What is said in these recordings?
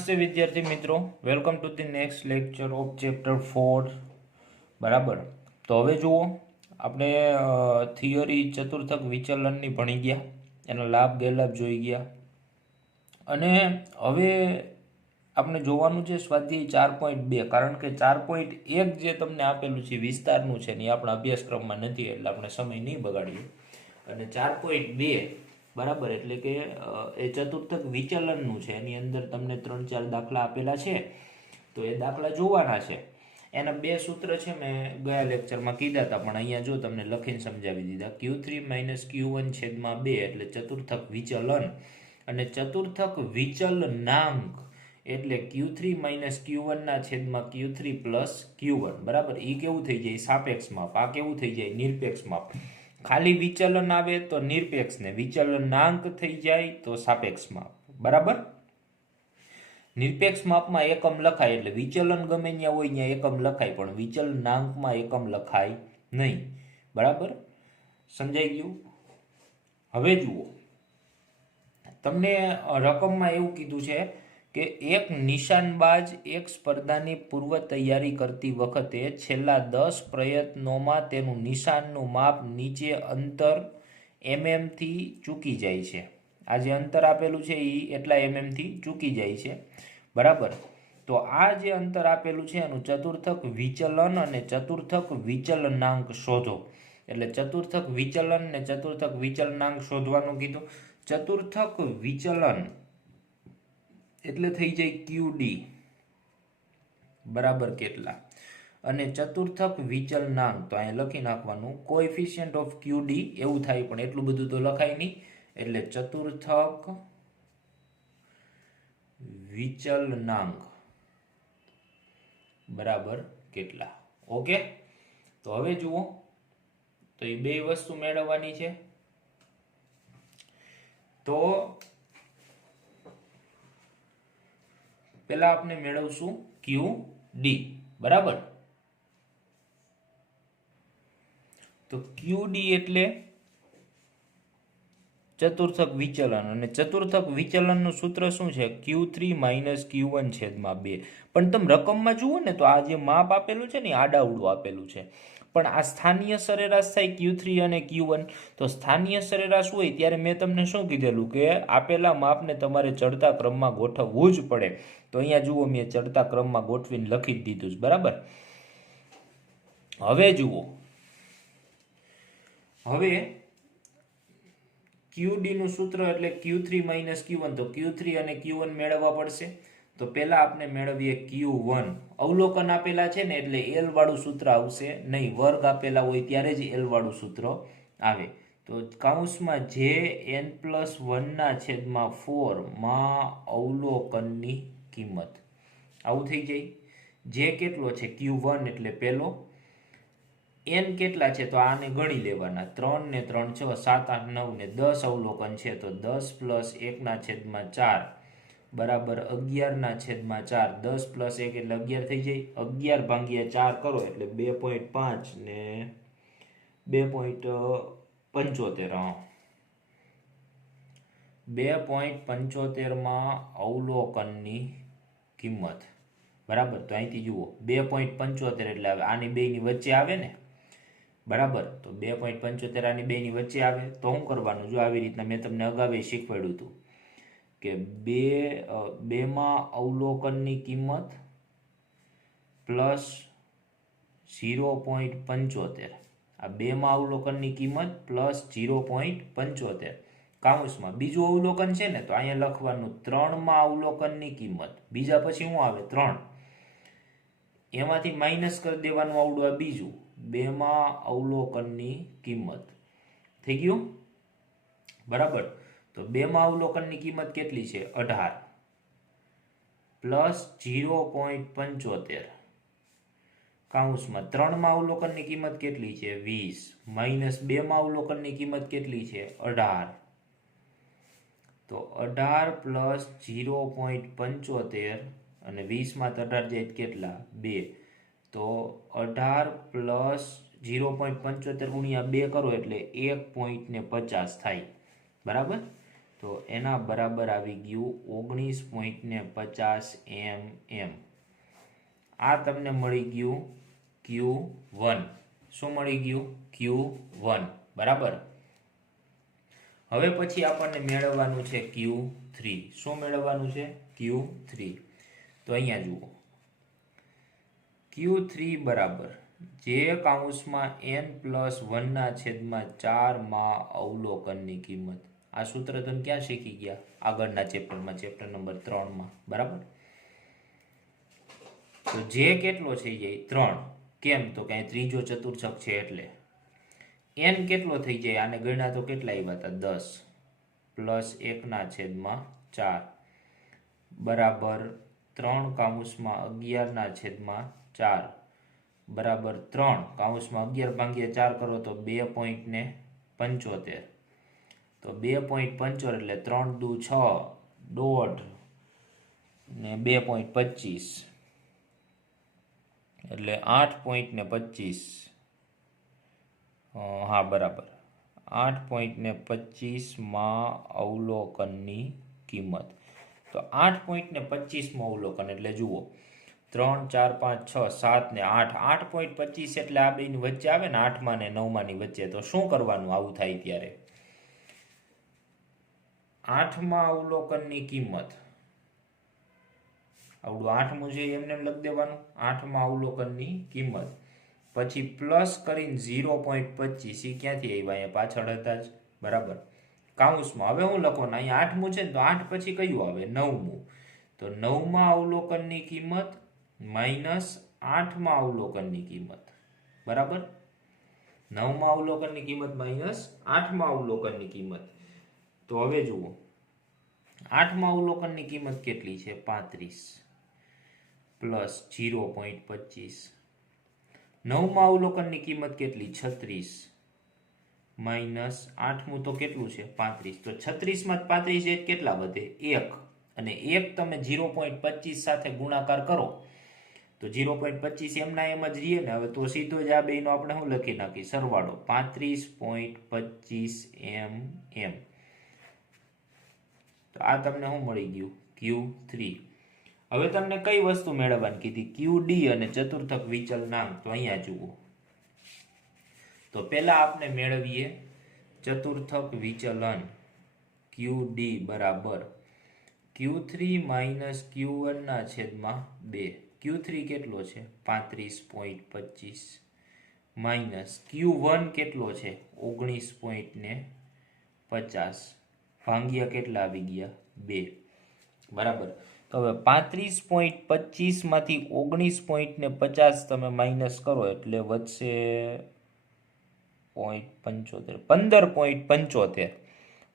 નમસ્તે વિદ્યાર્થી મિત્રો, welcome to the next lecture of chapter 4. બરાબર. તો હવે જુઓ, આપણે થિયરી ચતુર્થક વિચલનની ભણી ગયા, એનો લાભ ગેરલાભ જોઈ ગયા. અને હવે આપણે જોવાનું છે સ્વાધ્યાય 4.2, કારણ કે 4.1 જે તમને આપેલું છે વિસ્તારનું છે ને એ આપણા અભ્યાસક્રમમાં નથી, એટલે આપણે સમય નહીં બગાડીએ. અને 4.2 બરાબર, એટલે કે એ ચતુર્થક વિચલનનું છે, એની અંદર તમને 3-4 દાખલા આપેલા છે, તો એ દાખલા જોવાના છે. એના બે સૂત્ર છે મેં ગયા લેક્ચરમાં કીધા હતા, પણ અહીંયા જો તમને લખીને સમજાવી દીધા. Q3 - Q1 છેદમાં 2 એટલે ચતુર્થક વિચલન, અને ચતુર્થક વિચલનાંક એટલે Q3 - Q1 ના છેદમાં Q3 પ્લસ Q1. બરાબર, એ કેવું થઈ જાય? સાપેક્ષ માપ. આ કેવું થઈ જાય? નિરપેક્ષ માપ. ખાલી વિચલન આવે તો નિરપેક્ષ ને વિચલનાંક થઈ જાય તો સાપેક્ષ માપ. બરાબર. નિરપેક્ષ માપમાં એકમ લખાય, એટલે વિચલન ગમે ત્યાં હોય ત્યાં એકમ લખાય, પણ વિચલનાંકમાં એકમ લખાય નહીં. બરાબર, સમજાઈ ગયું? હવે જુઓ, તમને રકમમાં એવું કીધું છે કે એક નિશાનબાજ એક સ્પર્ધાની પૂર્વ તૈયારી કરતી વખતે છેલ્લા 10 પ્રયત્નોમાં તેનું નિશાનનું માપ નીચે અંતર mm થી ચૂકી જાય છે. આ જે અંતર આપેલું છે એ એટલા mm થી ચૂકી જાય છે. બરાબર, તો આ જે અંતર આપેલું છે એનું ચતુર્થક વિચલન અને ચતુર્થક વિચલનાંક શોધો. એટલે ચતુર્થક વિચલન ને ચતુર્થક વિચલનાંક શોધવાનું કીધું. ચતુર્થક વિચલન એટલે થઈ જાય QD બરાબર કેટલા, અને ચતુર્થક વિચલનાંક તો અહીંયા લખી નાખવાનું કોએફિશિયન્ટ ઓફ QD એવું થાય, પણ એટલું બધું તો લખાય નહીં. એટલે ચતુર્થક વિચલનાંક બરાબર કેટલા. ઓકે, તો હવે જુઓ, તો એ બે વસ્તુ મેળવવાની છે. તો પેલા આપણે મેળવશું QD. બરાબર, તો QD એટલે ચતુર્થક વિચલન, અને ચતુર્થક વિચલનનું સૂત્ર શું છે? Q3 - Q1 છેદમાં 2. પણ તમે રકમમાં જુઓ ને તો આ જે માપ આપેલું છે ને આડાવડું આપેલું છે, પણ આ સ્થાનીય સરેરાશ થાય Q3 અને Q1. તો સ્થાનીય સરેરાશ હોય ત્યારે મેં તમને શું કીધેલું કે આપેલા માપને તમારે ચડતા ક્રમમાં ગોઠવવું જ પડે. તો અહીંયા જુઓ, મેં ચડતા ક્રમમાં ગોઠવીને લખી જ દીધું છે. બરાબર, હવે જુઓ, હવે QD નું સૂત્ર એટલે Q3 - Q1, તો Q3 અને Q1 મેળવવા પડશે. તો પહેલા આપણે મેળવીએ Q1. અવલોકન આપેલા છે ને એટલે L વાળું સૂત્ર આવશે નહીં, વર્ગ આપેલા હોય ત્યારે જ L વાળું સૂત્ર આવે. તો કૌંસમાં JN+1 ના છેદમાં 4 માં અવલોકનની કિંમત. આવું થઈ જાય. જે કેટલો છે? Q1 એટલે પહેલો. n કેટલા છે? તો આને ગણી લેવાના. 3 ને 3 6 7 8 9 ને 10 અવલોકન છે, તો 10 + 1 ના છેદમાં 4 બરાબર 11 ના છેદમાં 4. 10 + 1 એટલે 11 થઈ જાય. 11 ભાગ્યા 4 કરો એટલે 2.5 ને 2.75. 2.75 માં અવલોકનની કિંમત. બરાબર, તો અહીંથી જુઓ 2.75 એટલે આવે આની બેની વચ્ચે આવે ને. બરાબર, તો 2.75 આની બેની વચ્ચે આવે તો શું કરવાનું? જો આવી રીતના મેં તમને અગાઉ શીખવાડ્યું હતું કે બેમાં અવલોકનની કિંમત પ્લસ 0.75. આ બેમાં અવલોકનની કિંમત પ્લસ 0.75 કાઉન્સમાં. બીજું અવલોકન છે ને તો અહીંયા લખવાનું 3માં અવલોકનની કિંમત. બીજા પછી શું આવે? 3. એમાંથી માઇનસ કરી દેવાનું આવડું આ બીજું. 2માં અવલોકનની કિંમત થઈ ગયું. બરાબર, તો 2માં અવલોકનની કિંમત કેટલી છે? 18 પ્લસ 0.75 કાઉન્સમાં. 3માં અવલોકનની કિંમત કેટલી છે? 20 માઇનસ 2માં અવલોકનની કિંમત કેટલી છે? 18. તો 18 પ્લસ 0.75 અને 20 માં 18 જાય કેટલા? 2. તો 18 પ્લસ 0.75 ગુણ્યા 2 કરો એટલે 1.50 થાય. બરાબર, તો એના બરાબર આવી ગયું 19.50 mm. આ તમને મળી ગયું Q1. શું મળી ગયું? Q1. બરાબર. હવે પછી આપણને મેળવવાનું છે Q3. શું મેળવવાનું છે? Q3. તો અહીંયા જુઓ, Q3 બરાબર જે કૌંસમાં n+1/4 માં અવલોકનની કિંમત. આ સૂત્ર તમે ક્યાં શીખી ગયા? આગળના ચેપ્ટરમાં, ચેપ્ટર નંબર 3માં. બરાબર. તો જે કેટલો થઈ જાય? 3. કેમ? તો કે ત્રીજો ચતુર્થક છે એટલે. n કેટલો થઈ જાય? આને ગણ્યા તો કેટલા આવ્યા હતા? 10 + 1/4 બરાબર 3/11/4 બરાબર 3 કૌંસમાં 11/4 કરો તો 2.75. તો 2.75 એટલે 3 દુ 6, દોઢ ને 2.25 એટલે 8.25. હા બરાબર 8.25 માં અવલોકનની કિંમત. તો 8.25 માં અવલોકન એટલે જુઓ 3, 4, 5, 6, 7 ને 8. 8.25 એટલે આ બેની વચ્ચે આવે ને, 8માં ને 9માં ની વચ્ચે. તો શું કરવાનું આવું થાય ત્યારે? 8માં અવલોકનની કિંમત, આવડું 8મું છે એમને લખી દેવાનું. 8માં અવલોકનની કિંમત પછી પ્લસ કરીને 0.25. એ ક્યાંથી આવ્યા? અહીંયા પાછળ હતા જ. બરાબર. કૌંસમાં હવે હું લખવાનું, અહીંયા 8મું છે ને, તો 8 પછી કયું આવે? 9મું. તો 9માં અવલોકનની કિંમત માઇનસ 8માં અવલોકનની કિંમત. બરાબર. 9માં અવલોકનની કિંમત માઇનસ 8માં અવલોકનની કિંમત. તો હવે જુઓ, 8માં અવલોકનની કિંમત કેટલી છે? 35 પ્લસ 0.25. 9માં અવલોકનની કિંમત કેટલી? 36 માઇનસ 8મું તો કેટલું છે? 35. તો 36માં 35 કેટલા વધે? 1. અને 1 તમે 0.25 સાથે ગુણાકાર કરો તો 0.25 એમના એમ જ રહીએ ને. હવે તો સીધો જ આ બેનો આપણે શું લખી નાખી? સરવાળો 35.25 mm. તો આ તમને શું મળી ગયું? Q3. હવે તમને કઈ વસ્તુ મેળવવાની કીધી? QD અને ચતુર્થક વિચલનાંક. તો અહીંયા જુઓ, તો પહેલા આપણે મેળવીએ ચતુર્થક વિચલન. QD બરાબર Q3 માઇનસ Q1/2. Q3 કેટલો છે? 35.25 માઇનસ Q1 કેટલો છે? 19.50 ભાગ્યા કેટલા આવી ગયા? 2. બરાબર. તો હવે 35.25 માંથી 19.50 તમે માઇનસ કરો એટલે વધશે 15.75.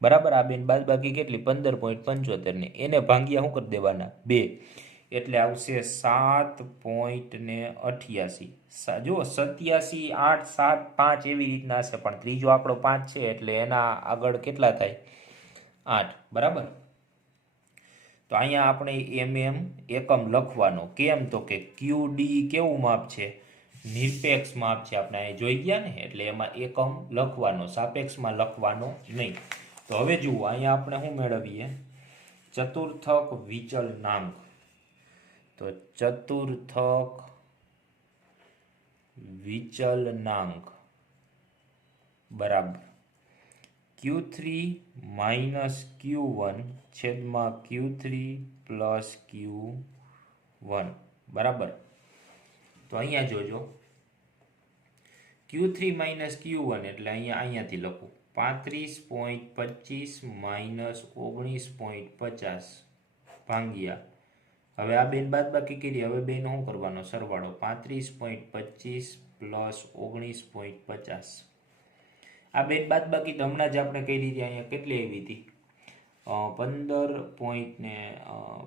બરાબર. આ બેન બાદ બાકી કેટલી? 15.75 ને એને ભાગ્યા શું કરી દેવાના? 2. એટલે આવશે 7.88. જો 87, 8, 7, 5 એવી રીતના હશે, પણ ત્રીજો આંકડો 5 છે એટલે એના આગળ કેટલા થાય? 8. બરાબર. તો અહીંયા આપણે એકમ લખવાનો. કેમ? તો કે QD કેવું માપ છે? નિરપેક્ષ માપ છે. આપણે અહીં જોઈ ગયા ને, એટલે એમાં એકમ લખવાનો, સાપેક્ષમાં લખવાનો નહીં. તો હવે જુઓ, અહીંયા આપણે શું મેળવીએ? ચતુર્થક વિચલનાંક. તો ચતુર્થક વિચલનાંક બરાબર Q3 માઇનસ Q1 છેદમાં Q3 પ્લસ Q1. બરાબર. તો અહીંયા જોજો, Q3 માઇનસ Q1 એટલે અહીંયાથી લખું 35.25 માઇનસ 19.50 ભાગ્યા. હવે આ બેન બાદ બાકી કરી. હવે બેનો શું કરવાનો? સરવાળો 35.25 પ્લસ 19.50. આ બેન બાદ બાકી તો હમણાં જ આપણે કરી હતી. અહીંયા કેટલી આવી હતી? 15.25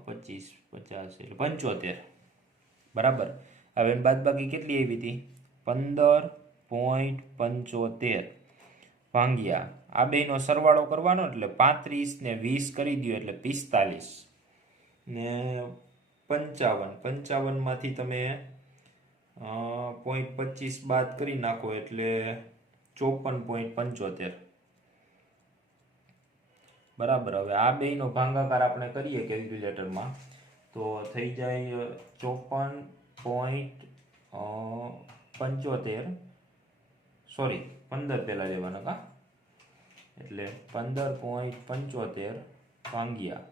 50 એટલે 75. બરાબર. હવે બાદ બાકી કેટલી આવી હતી? 15.75 ભાગ્યા. આ બેનો સરવાળો કરવાનો એટલે 35 ને 20 કરી દો એટલે 45 ને 55 માંથી તમે 0.25 બાદ કરી નાખો એટલે 54.75. બરાબર. હવે આ બેયનો ભાગાકાર આપણે કરીએ કેલ્ક્યુલેટરમાં તો થઈ જાય 54.75, સોરી 15 પહેલાં લેવાના કા, એટલે 15.75 ભાગ્યા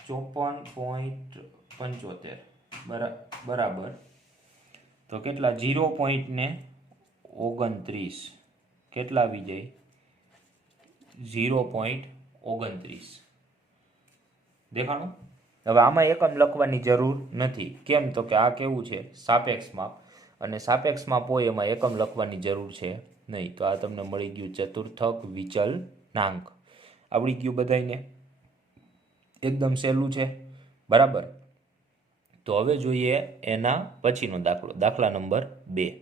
54.75 બરાબર. તો કેટલા 0.29 કેટલા આવી જાય 0.29 દેખાણું. હવે આમાં એકમ લખવાની જરૂર નથી. કેમ તો કે આ કેવું છે સાપેક્ષમાં, અને સાપેક્ષમાં પોય એમાં એકમ લખવાની જરૂર છે નહીં. તો આ તમને મળી ગયું ચતુર્થક વિચલનાંક. આવડી ગયું બધાને, એકદમ સહેલું છે બરાબર. તો હવે જોઈએ એના પછીનો દાખલો, દાખલા નંબર 2.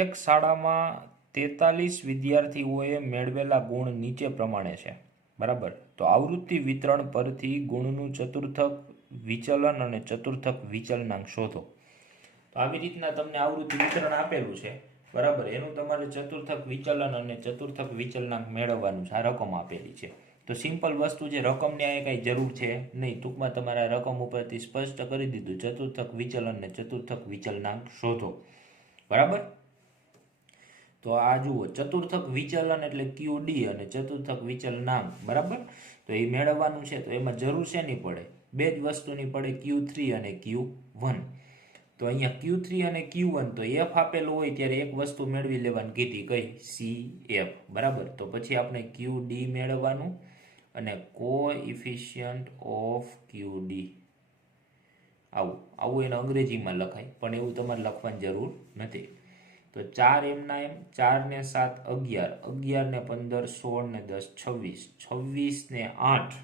એક શાળામાં 43 વિદ્યાર્થીઓએ મેળવેલા ગુણ નીચે પ્રમાણે છે બરાબર. તો આવૃત્તિ વિતરણ પરથી ગુણનું ચતુર્થક વિચલન અને ચતુર્થક વિચલનાંક શોધો. તો આવી રીતના તમને આવૃત્તિ વિતરણ આપેલું છે બરાબર. એનું તમારે ચતુર્થક વિચલન અને ચતુર્થક વિચલનાંક મેળવવાનું છે. આ રકમ આપેલી છે. તો સિમ્પલ વસ્તુ છે, રકમની આ કંઈ જરૂર છે નહીં. ટૂંકમાં તમારા રકમ ઉપરથી સ્પષ્ટ કરી દીધું, ચતુર્થક વિચલન અને ચતુર્થક વિચલનાંક શોધો બરાબર. તો આ જુઓ, ચતુર્થક વિચલન એટલે QD અને ચતુર્થક વિચલનાંક બરાબર. તો એ મેળવવાનું છે. તો એમાં જરૂર શેની પડે? બે જ વસ્તુની પડે, Q3 અને Q1. તો અહીંયા Q3 અને Q1, તો F આપેલું હોય ત્યારે એક વસ્તુ મેળવી લેવાની કીધી, કઈ? CF બરાબર. તો પછી આપણે QD મેળવવાનું અને કોએફિશિયન્ટ ઓફ QD, આવું એને અંગ્રેજીમાં લખાય, પણ એવું તમારે લખવાની જરૂર નથી. તો 4 એમના એમ, 4 ને 7 11, 11 ને 15 16 ને 10 26, 26 ને 8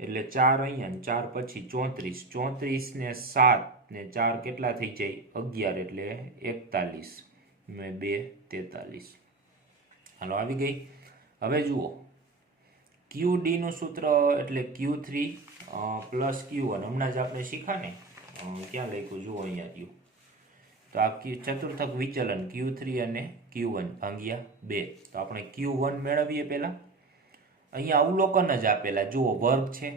એટલે 4 અહીંયા, 4 પછી 34, 34 ને 7 ને 4 કેટલા થઈ જાય? 11 એટલે 41 ને 2 43. હાલો આવી ગઈ. હવે જુઓ, QD નું સૂત્ર એટલે Q3 પ્લસ Q1. હમણાં જ આપણે શીખા ને, ક્યાં લખ્યું જુઓ અહીંયા થયું. તો આ ચતુર્થક વિચલન Q3 અને Q1 ભાગ્યા 2. તો આપણે Q1 મેળવીએ પહેલાં. અહીંયા અવલોકન જ આપેલા, જુઓ વર્ગ છે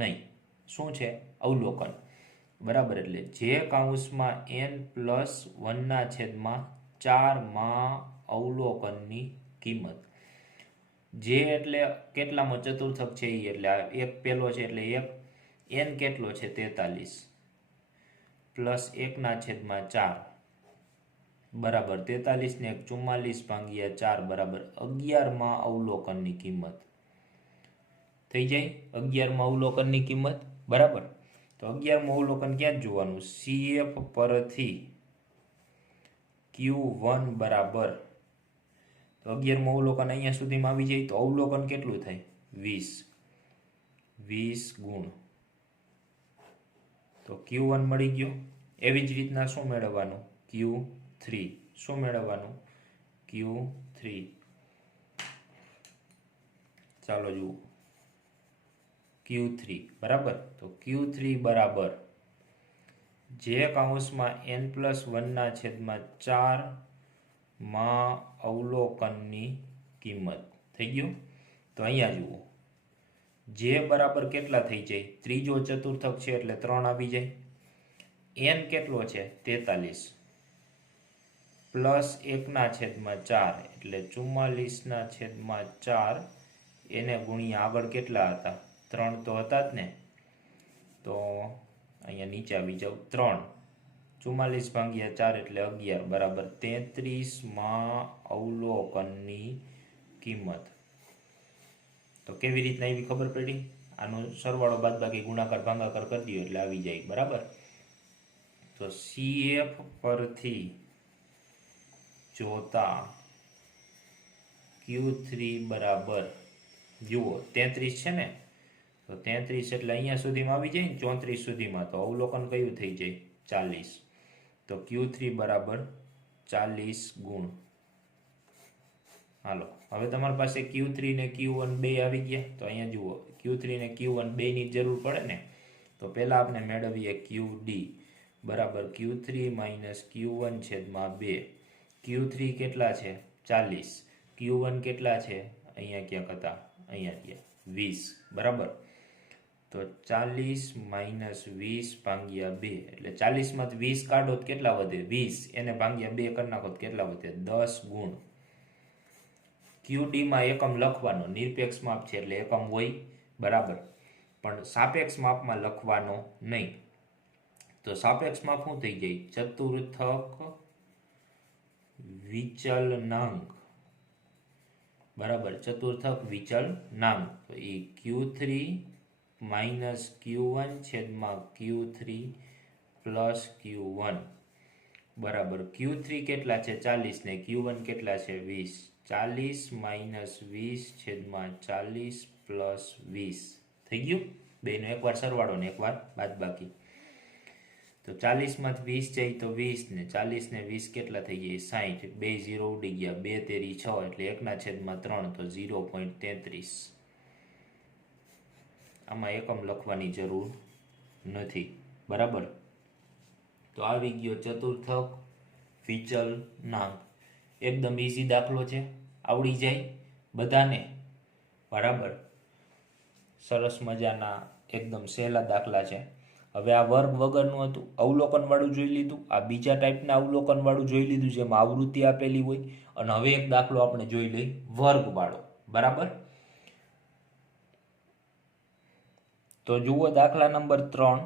નહીં, શું છે? અવલોકન બરાબર. એટલે જે કૌંસમાં n+1/4 માં અવલોકનની કિંમત, જે એટલે કેટલામાં ચતુર્થક છે એ, એટલે આ એક પહેલો છે એટલે એક, n કેટલો છે? 43 પ્લસ 1/4 બરાબર 43 ને 44 ભાગ્યા 4 બરાબર 11 માં અવલોકનની કિંમત થઈ જાય. 11 માં અવલોકનની કિંમત બરાબર. તો 11 માં અવલોકન ક્યાં જોવાનું? CF પરથી Q1 બરાબર. તો 11 માં અવલોકન અહીંયા સુધીમાં આવી જાય. તો અવલોકન કેટલું થાય? 20 ગુણ. તો Q1 મળી ગયો. એવી જ રીતના શું મેળવવાનું? Q3. શું મેળવવાનું? Q3. ચાલો જુઓ, Q3 બરાબર. તો Q3 બરાબર જે કૌંસમાં n+1/4 માં અવલોકનની કિંમત થઈ ગયું. તો અહીંયા જુઓ, જે બરાબર કેટલા થઈ જાય? ત્રીજો ચતુર્થક છે એટલે 3 આવી જાય. n કેટલો છે? 43 પ્લસ 1/4 એટલે 44/4. એને ગુણ્યા આગળ કેટલા હતા? 3 તો હતા જ ને. તો અહીંયા નીચે આવી જાવ, 3 44 ભાગ્યા 4 એટલે 11 બરાબર 33 માં અવલોકનની કિંમત. તો કેવી રીતના એવી ખબર પડી? આનો સરવાળો બાદબાકી ગુણાકાર ભાગાકાર કરી દો એટલે આવી જાય બરાબર. તો CF પરથી જોતા Q3 બરાબર, જુઓ 33 છે ને, તો 33 એટલે અહીંયા સુધીમાં આવી જાય ને, 34 સુધીમાં. તો અવલોકન કયું થઈ જાય? 40. તો Q3 બરાબર 40 ગુણ. હાલો, હવે તમારી પાસે Q3 ને Q1 બે આવી ગયા. તો અહીંયા જુઓ, Q3 ને Q1 બેની જરૂર પડે ને. તો પહેલાં આપણે મેળવીએ QD બરાબર Q3 માઇનસ Q1/2. Q3 કેટલા છે? 40. Q1 કેટલા છે? અહીંયા ક્યાંક હતા, અહીંયા ગયા 20 બરાબર. તો 40 માઇનસ 20 ભાગ્યા 2 એટલે 40 માંથી 20 કાઢો તો કેટલા વધે? 20. એને ભાગ્યા 2 કરી નાખો તો કેટલા વધે? 10 ગુણ. QD માં એકમ લખવાનો, નિરપેક્ષ માપ છે એટલે એકમ હોય બરાબર, પણ સાપેક્ષ માપમાં લખવાનો નહીં. તો સાપેક્ષ માપ શું થઈ જાય? ચતુર્થક વિચલનાંક બરાબર, ચતુર્થક વિચલનાંક. તો એ Q3 માઇનસ Q1 છેદમાં Q3 પ્લસ Q1 બરાબર. Q3 કેટલા છે? 40 ને Q1 કેટલા છે? 20. 40 માઇનસ 20 છેદમાં 40 પ્લસ 20 થઈ ગયું. બેનો એકવાર સરવાળો ને એકવાર બાદબાકી. તો 40 માંથી 20 જાય તો 20 ને 40 ને 20 કેટલા થઈ જાય? 60. 2 0 ઉડી ગયા, 2 તેરી 6 એટલે 1/3 તો 0.33. આમાં એકમ લખવાની જરૂર નથી બરાબર. તો આવી ગયો ચતુર્થક વિચલનાંક. એકદમ ઈઝી દાખલો છે, આવડી જાય બધાને બરાબર. સરસ મજાના એકદમ સહેલા દાખલા છે. હવે આ વર્ગ વગરનું હતું, અવલોકન વાળું જોઈ લીધું. આ બીજા ટાઈપના અવલોકન વાળું જોઈ લીધું, જેમાં આવૃત્તિ આપેલી હોય. અને હવે એક દાખલો આપણે જોઈ લઈ વર્ગ વાળો બરાબર. તો જુઓ દાખલા નંબર 3.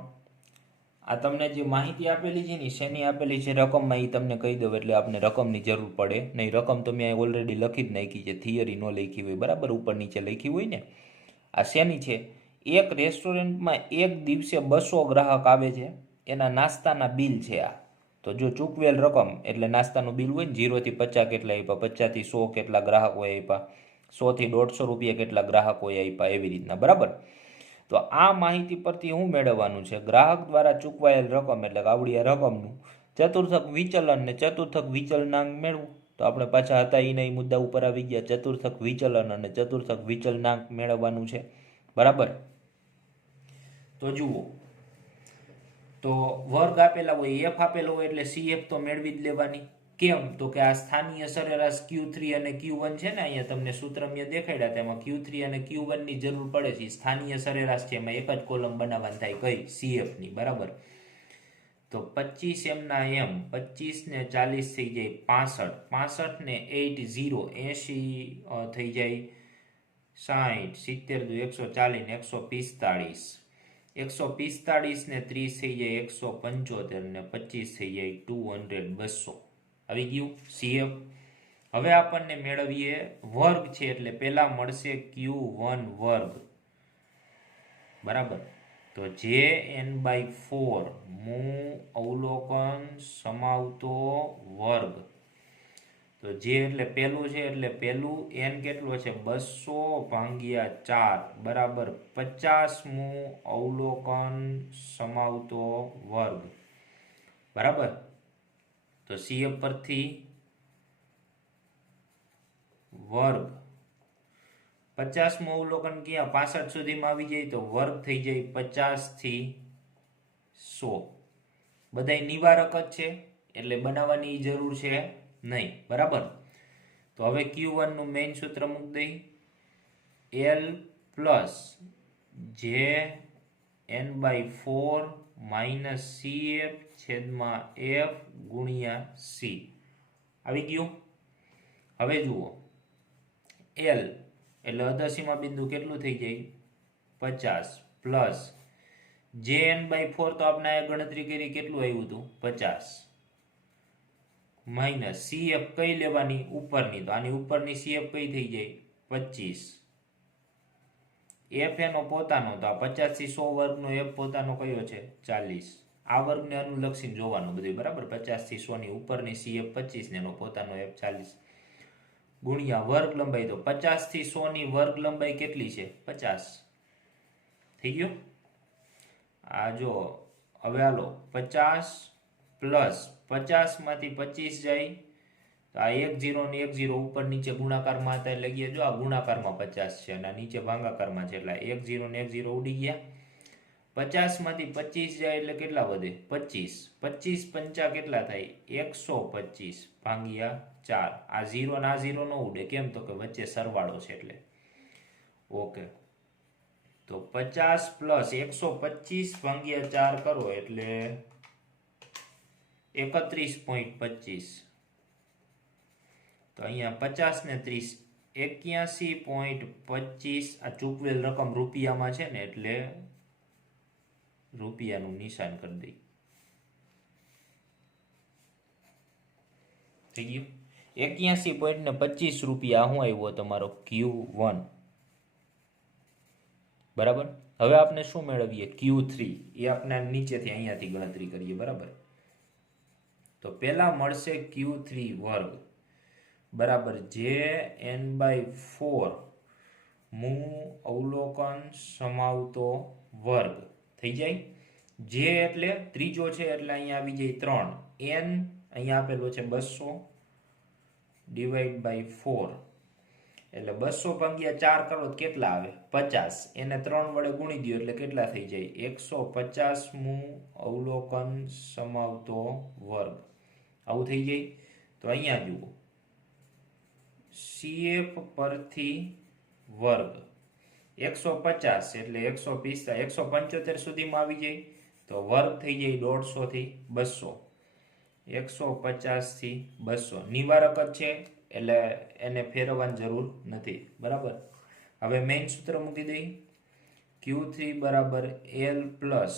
આ તમને જે માહિતી આપેલી છે ને શેની આપેલી છે? રકમમાં. એ તમને કહી દઉં એટલે આપણે રકમની જરૂર પડે નહીં. રકમ તો મેં ઓલરેડી લખી જ નાખી છે, થિયરી ન લખી હોય બરાબર, ઉપર નીચે લખી હોય ને. આ શેની છે? એક રેસ્ટોરન્ટમાં એક દિવસે 200 ગ્રાહક આવે છે, એના નાસ્તાના બિલ છે આ. તો જો ચૂકવેલ રકમ એટલે નાસ્તાનું બિલ હોય ને, 0 થી 50 કેટલા આપ્યા, 50 થી 100 કેટલા ગ્રાહકોએ આપ્યા, 100 થી 150 રૂપિયા કેટલા ગ્રાહકોએ આપ્યા, એવી રીતના બરાબર. તો આ માહિતી પરથી શું મેળવવાનું છે? ગ્રાહક દ્વારા ચૂકવાયેલ રકમ એટલે આવડી આ રકમનું ચતુર્થક વિચલન ને ચતુર્થક વિચલનાંક મેળવું. તો આપણે પાછા હતા એના મુદ્દા ઉપર આવી ગયા. ચતુર્થક વિચલન અને ચતુર્થક વિચલનાંક મેળવવાનું છે બરાબર. તો જુઓ, તો વર્ગ આપેલા હોય, F આપેલો હોય એટલે CF તો મેળવી જ લેવાની. કેમ? તો કે આ સ્થાનીય સરેરાશ Q3 અને Q1 છે ને, અહીંયા તમને સૂત્ર મેં દેખાડ્યા, તેમાં Q3 અને Q1 ની જરૂર પડે છે. સ્થાનીય સરેરાશ છે, એમાં એક જ કોલમ બનાવવાની થાય, કઈ? CF ની બરાબર. તો 25 m ના m, 25 ને 40 થઈ જાય 65, 65 ને 8 0 80 થઈ જાય 60, 70 140 ને 145, 145 ને 30 થઈ જાય 175 ને 25 થઈ જાય 200, 200 આવી ગયું CF. હવે આપણને મેળવીએ વર્ગ છે એટલે પહેલા મળશે Q1 વર્ગ બરાબર. તો JN/4 મૂ અવલોકન સમાવતો વર્ગ. તો જે એટલે પહેલું છે એટલે પહેલું, n કેટલો છે? 200 ભાગ્યા 4 બરાબર 50મું અવલોકન સમાવતો વર્ગ બરાબર. તો CF પરથી વર્ગ 50મું અવલોકન ક્યાં? 65 સુધીમાં આવી જાય તો વર્ગ થઈ જાય 50 થી 100. બધાય નિવારક જ છે એટલે બનાવવાની જરૂર છે નહીં બરાબર. તો હવે Q1 નું મેઇન સૂત્ર મૂકી દઈ, L plus JN/4 minus CF છેદમાં F ગુણ્યા C. આવી ગયું. હવે જુઓ, L એટલે અદસીમા બિંદુ કેટલું થઈ જાય? 50 પ્લસ JN/4 તો આપણે આ ગણતરી કરી કેટલું આવ્યું હતું? 50 માઇનસ CF કઈ લેવાની? ઉપરની. તો આની ઉપરની CF કઈ થઈ જાય? 25. F એનો પોતાનો, તો આ 50 થી 100 વર્ગનો F પોતાનો કયો છે? 40. આ વર્ગને અનુલક્ષીને જોવાનું બધું બરાબર. 50 થી 100 ની ઉપરની CF 25 ને એનો પોતાનો F 40 ગુણ્યા વર્ગ લંબાઈ. તો 50 થી 100 ની વર્ગ લંબાઈ કેટલી છે? 50 થઈ ગયો. આ જો હવે હાલો 50 પ્લસ 50 માંથી 25 જાય તો આ 1 0 ને 1 0 ઉપર નીચે ગુણાકારમાં હતા એટલે ગયા. જો આ ગુણાકારમાં 50 છે અને નીચે ભાગાકારમાં છે એટલે 1 0 ને 1 0 ઉડી ગયા. 50 માંથી 25 જાય એટલે કેટલા વધે? 25. 25 પંચા કેટલા થાય? 125 ભાંગ્યા 4. આ 0 ના 0 ન ઉડે, કેમ? તો કે વચ્ચે સરવાળો છે એટલે. ઓકે, તો 50 પ્લસ 125 ભાંગ્યા 4 કરો એટલે 31.25. તો અહીંયા 50 ને 30 81.25. આ ચૂકવેલ રકમ રૂપિયામાં છે ને એટલે રૂપિયાનું નિશાન કરી દઈ. થઈ ગયું? 81.25 રૂપિયા શું આવ્યો તમારો? Q1. બરાબર. હવે આપણે શું મેળવીએ? Q3. એ આપણે નીચેથી અહીંયાથી ગણતરી કરીએ. બરાબર. તો પેલા મળશે Q3 વર્ગ બરાબર JN/4 મૂ અવલોકન સમાવતો વર્ગ થઈ જાય. જે એટલે ત્રીજો છે એટલે અહીંયા આવી જાય 3. N અહીંયા આપેલો છે 200 ડિવાઈડ બાય 4 એટલે 200 ભાગ્યા 4 કરો તો કેટલા આવે? 50. એને 3 વડે ગુણી દો એટલે કેટલા થઈ જાય? 150મું અવલોકન સમાવતો વર્ગ. આવું થઈ જાય. તો અહીંયા જુઓ, CF પરથી વર્ગ 150 એટલે 145 175 સુધીમાં આવી જાય. તો વર્ગ થઈ જાય 150 થી 200. 150 થી 200 નિવારક જ છે એટલે એને ફેરવવાની જરૂર નથી. બરાબર. હવે મેઇન સૂત્ર મૂકી દઈ. Q3 બરાબર L plus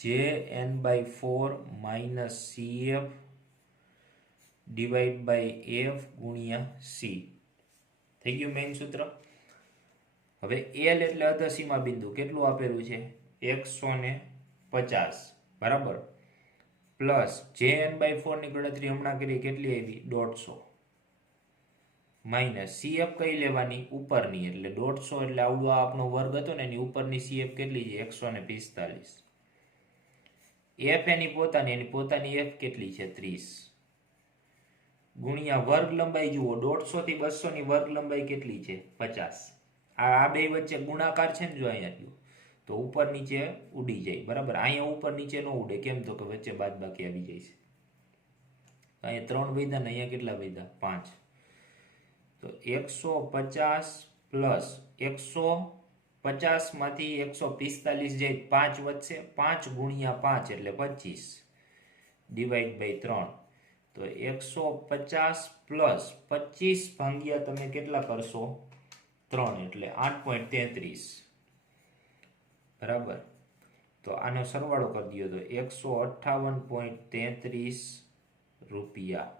JN/4 minus CF divide by F ગુણ્યા C. થઈ ગયું મેઇન સૂત્ર. હવે L એટલે અધસીમા બિંદુ કેટલું આપેલું છે? 150. બરાબર. પ્લસ JN/4 ની ગણતરી હમણાં કરી કેટલી આવી? 150. માઇનસ CF કઈ લેવાની? ઉપરની એટલે 150 એટલે આવડો આપણો વર્ગ હતો ને એની ઉપરની CF કેટલી છે? 145. F એની પોતાની F કેટલી છે? 30. ગુણ્યા વર્ગ લંબાઈ જુઓ 150 થી 200 ની વર્ગ લંબાઈ કેટલી છે? 50. આ બે વચ્ચે ગુણાકાર છે ને, જો અહીંયા જુઓ તો ઉપર નીચે ઉડી જાય. બરાબર. અહીંયા ઉપર નીચે ન ઉડે, કેમ? તો કે વચ્ચે બાદબાકી આવી જાય છે. અહીંયા 3 વૈધા ને અહીંયા કેટલા વૈધા? 5. તો 150 પ્લસ 150 માંથી 145 જાય 5 વધશે. 5 ગુણ્યા 5 એટલે 25 ડિવાઈડ બાય 3. તો 150 પ્લસ 25 ભાગ્યા તમે કેટલા કરશો? 3 એટલે 8.33. બરાબર. તો આનો સરવાળો કરી દો તો 158.33 રૂપિયા.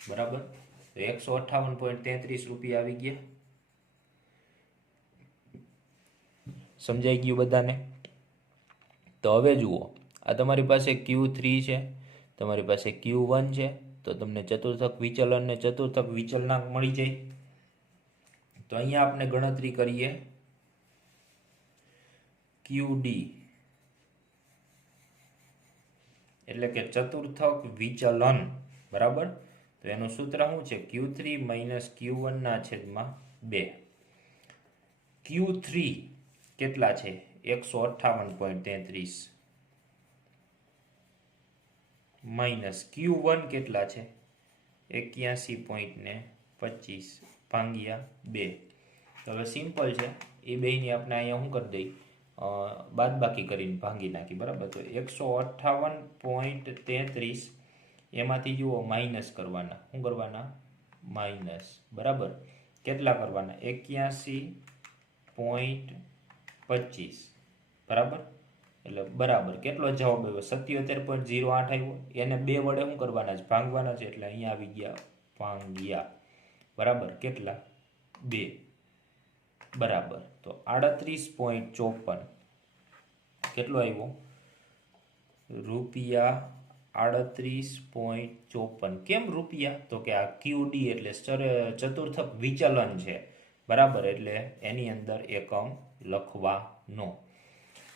બરાબર. તો 158.33 રૂપિયા આવી ગયા. સમજાઈ ગયું બધાને? તો હવે જુઓ, આ તમારી પાસે Q3 છે, તમારી પાસે Q1 છે. તો તમને ચતુર્થક વિચલન ને ચતુર્થક વિચલનાંક મળી જાય. તો અહીંયા આપણે ગણતરી કરીએ QD એટલે કે ચતુર્થક વિચલન. બરાબર. તો એનું સૂત્ર શું છે? Q3 માઇનસ Q1 ના છેદમાં 2. Q3 કેટલા છે? 158.33 માઇનસ Q1 કેટલા છે? 81.25 ભાગ્યા 2. તો હવે સિમ્પલ છે, એ બેની આપણે અહીંયા શું કરી દઈ? બાદબાકી કરીને ભાંગી નાખી. બરાબર. તો 158.33 એમાંથી જુઓ માઇનસ કરવાના. શું કરવાના? માઇનસ. બરાબર. કેટલા કરવાના? 81.25. બરાબર. એટલે બરાબર કેટલો જવાબ આવ્યો? 77.08 આવ્યો. એને 2 વડે શું કરવાના છે? ભાંગવાના છે. એટલે અહીંયા આવી ગયા ભાંગ્યા. બરાબર. કેટલા? 2. બરાબર. તો 38.54 કેટલો આવ્યો? રૂપિયા 38.54. કેમ રૂપિયા? તો કે આ QD એટલે ચતુર્થક વિચલન છે. બરાબર. એટલે એની અંદર એકમ લખવાનો.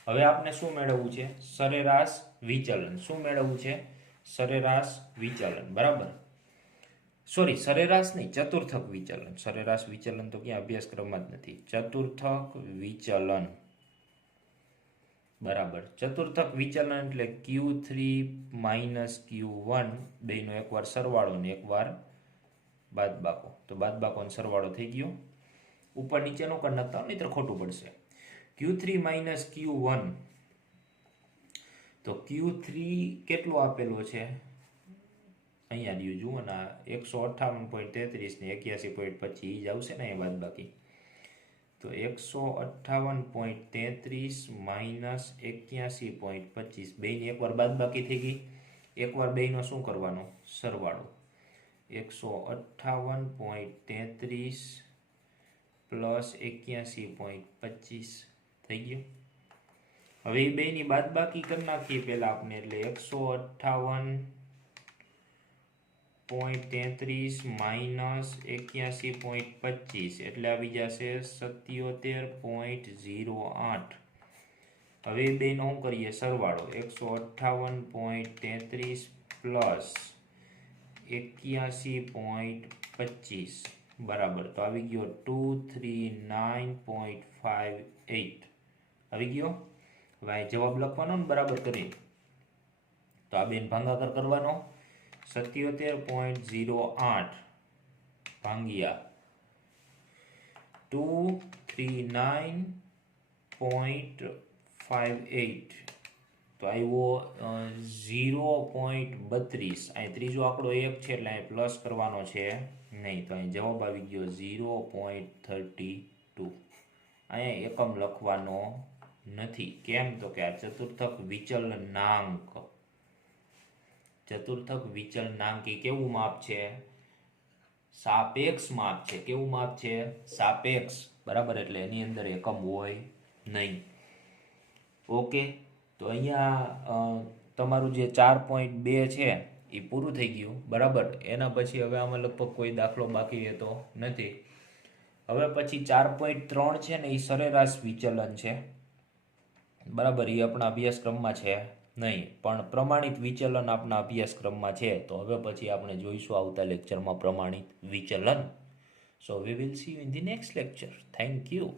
હવે આપણે શું મેળવવું છે? સરેરાશ વિચલન. શું મેળવવું છે? સરેરાશ વિચલન. બરાબર. સોરી, સરેરાશ નહીં, ચતુર્થક વિચલન. સરેરાશ વિચલન તો ક્યાં અભ્યાસક્રમમાં જ નથી. ચતુર્થક વિચલન, બરાબર. ચતુર્થક વિચલન એટલે Q3 માઇનસ Q1 બેનો એકવાર સરવાળો ને એકવાર બાદબાકો. તો બાદબાકો ને સરવાળો થઈ ગયો. ઉપર નીચેનો કર નાખતા નહીતર ખોટું પડશે. Q3 માઇનસ Q1, તો Q3 કેટલો આપેલો છે અહીંયા રહ્યું, જુઓ ને 158.33 ને 81.25 જ આવશે ને અહીંયા બાદબાકી. તો 158.33 માઇનસ 81.25 બેની એકવાર બાદબાકી થઈ ગઈ. એકવાર બેનો શું કરવાનો? સરવાળો. 158.33 પ્લસ 81.25 થઈ ગયો. હવે એ બેની બાદબાકી કરી નાખીએ પહેલા આપણે, એટલે 158.33 માઇનસ 81.25 એટલે આવી જશે 77.08. હવે બેનો શું કરીએ? સરવાળો. 158.33 પ્લસ 81.25 બરાબર. તો આવી ગયો 239.58 આવી ગયો. હવે જવાબ લખવાનો ને બરાબર કરી. તો આ બેન ભાગાકાર કરવાનો. 77.08 ભાંગ્યા 239.58 તો આવ્યો 0.32. અહીં ત્રીજો આંકડો 1 છે એટલે અહીં પ્લસ કરવાનો છે નહીં. તો અહીં જવાબ આવી ગયો 0.32. અહીંયા એકમ લખવાનો નથી. કેમ? તો કે આ ચતુર્થક વિચલનાંક. ચતુર્થક વિચલનાંક એ કેવું માપ છે? સાપેક્ષ માપ છે. કેવું માપ છે? સાપેક્ષ, બરાબર. એટલે એની અંદર એકમ હોય નહીં. ઓકે, તો અહીંયા તમારું જે 4.2 છે એ પૂરું થઈ ગયું, બરાબર. એના પછી હવે આમાં લગભગ કોઈ દાખલો બાકી રહેતો નથી. હવે પછી 4.3 છે ને એ સરેરાશ વિચલન છે, બરાબર. એ આપણા અભ્યાસક્રમમાં છે નહીં, પણ પ્રમાણિત વિચલન આપણા અભ્યાસક્રમમાં છે. તો હવે પછી આપણે જોઈશું આવતા લેક્ચરમાં પ્રમાણિત વિચલન. So we will see you in the next lecture. Thank you.